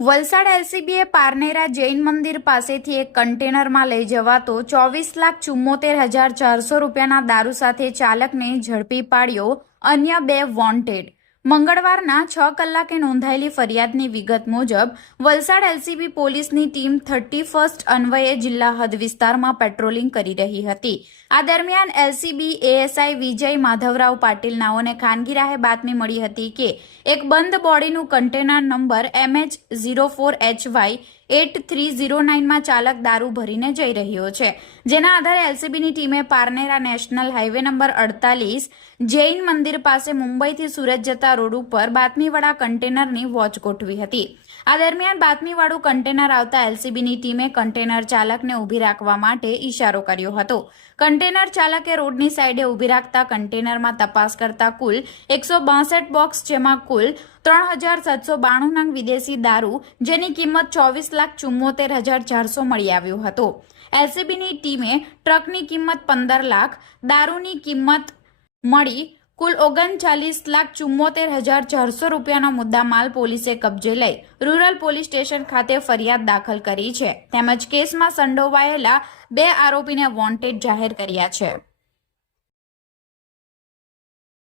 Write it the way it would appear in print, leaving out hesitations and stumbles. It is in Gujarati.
વલસાડ એલસીબીએ પારનેરા જૈન મંદિર પાસેથી એક કન્ટેનરમાં લઈ જવાતો 24,74,400 રૂપિયાના દારૂ સાથે ચાલકને ઝડપી પાડ્યો. અન્ય 2 વોન્ટેડ. મંગળવારના 6 કલાકે નોંધાયેલી ફરિયાદની વિગત મુજબ વલસાડ એલસીબી પોલીસની ટીમ 31st અન્વયે જિલ્લા હદ વિસ્તારમાં પેટ્રોલિંગ કરી રહી હતી. આ દરમિયાન એલસીબી એએસઆઈ વિજય માધવરાવ પાટીલ નાઓને ખાનગી રાહે બાતમી મળી હતી કે એક બંધ બોડીનું કન્ટેનર નંબર MH04HY 8309માં ચાલક દારૂ ભરીને જઈ રહ્યો છે. જેના આધારે એલસીબીની ટીમે Parnera national highway number 48 Jain મંદિર પાસે મુંબઈથી સુરત જતા રોડ ઉપર બાતમીવાળા કન્ટેનરની વોચ ગોઠવી હતી. આ દરમિયાન બાતમીવાળું કન્ટેનર આવતા એલસીબીની ટીમે કન્ટેનર ચાલકને ઊભી રાખવા માટે ઈશારો કર્યો હતો. કન્ટેનર ચાલકે રોડની સાઈડે ઊભી રાખતા કન્ટેનરમાં તપાસ કરતા કુલ 162 બોક્સ, જેમાં કુલ 3,792 નંગ વિદેશી દારૂ, જેની કિંમત 24,74,400 મળી આવ્યો હતો. એલસીબીની ટીમે ટ્રકની કિંમત 15 લાખ, દારૂની કિંમત મળી કુલ 39,74,400 રૂપિયાનો મુદ્દામાલ પોલીસે કબજે લઈ રૂરલ પોલીસ સ્ટેશન ખાતે ફરિયાદ દાખલ કરી છે. તેમજ કેસમાં સંડોવાયેલા 2 આરોપીને વોન્ટેડ જાહેર કર્યા છે.